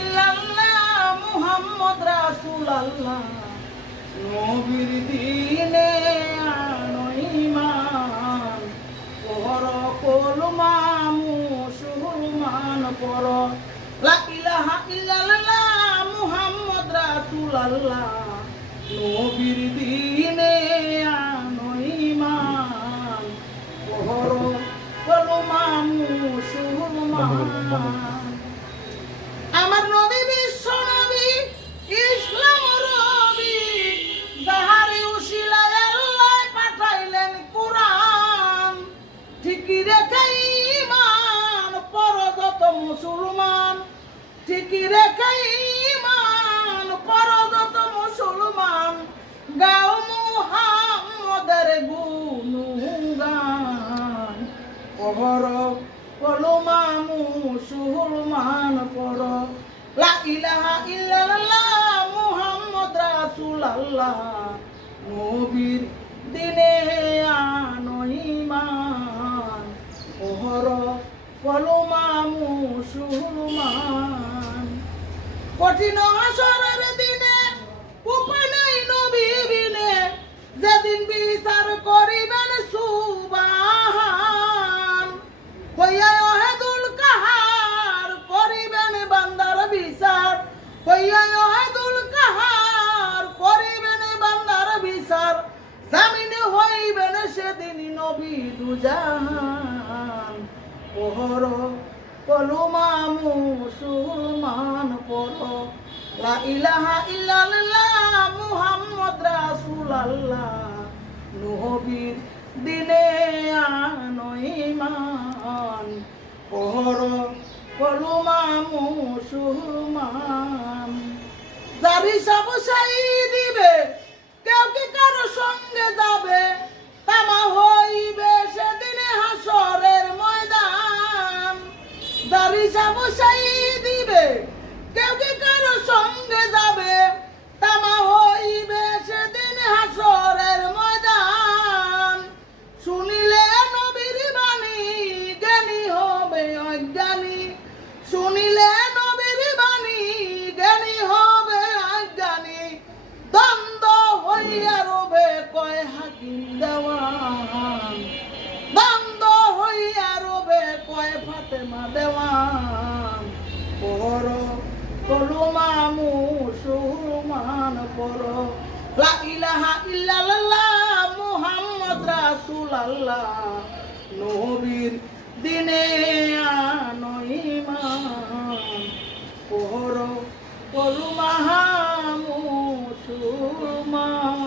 ইল্লাল্লাহ মুহাম্মদ রাসূলুল্লাহ। নবীর দিনে আনো ঈমান পর কলমা মুসলমান পর। লা ইলাহা ইল্লাল্লাহ মুহাম্মদ রাসূলুল্লাহ। নবীর দিনে আনো ঈমান পর কলমা মুসলমান ঠিকই রেখে ইমান পরগত মুসলমান। ঠিকই রেখে ইমান পরগত মুসলমান। গাও মুহাম্মদের গুণগান। পহর কলমা মুসলমান পর লা ইলাহা ইল্লাল্লাহ মুহাম্মদ রাসূলুল্লাহ। নবীর দিনে আনো ঈমান। পহর কলমা মুসলমান কঠিন আসরের দিনে উপায় নাই নবীরিনে যেদিন বিচার করিবেন সুবাহান। হইয়া অহেদুল কাহার করিবেন বান্দার বিচার। হইয়া অহেদুল কাহার করিবেন বান্দার বিচার। জামিনে হইবেন সেদিন নবী দুজাহান। পহর কলমা মুসলমান পর লা ইলাহা ইল্লাল্লাহ মুহাম্মদ রাসূলুল্লাহ। নবীর দিনে আনো ঈমান। পহর কলমা মুসলমান। যাবি সব সাবসাই দিবে, কেউ কি কারও সঙ্গে যাবে? তামা হইবে সেদিন হাসরের ময়দান। শুনিলে নবীর বাণী, জ্ঞানী হবে অজ্ঞানী। শুনিলে নবীর বাণী, জ্ঞানী হবে অজ্ঞানী। দ্বন্দ্ব হইয়া রবে কয় হাকিম দেওয়ান। কলমা মুসলমান পর লা ইলাহা ইল্লাল্লাহ মুহাম্মদ রাসূলুল্লাহ। নবীর দিনে আনো ঈমান পর কলমা মুসলমান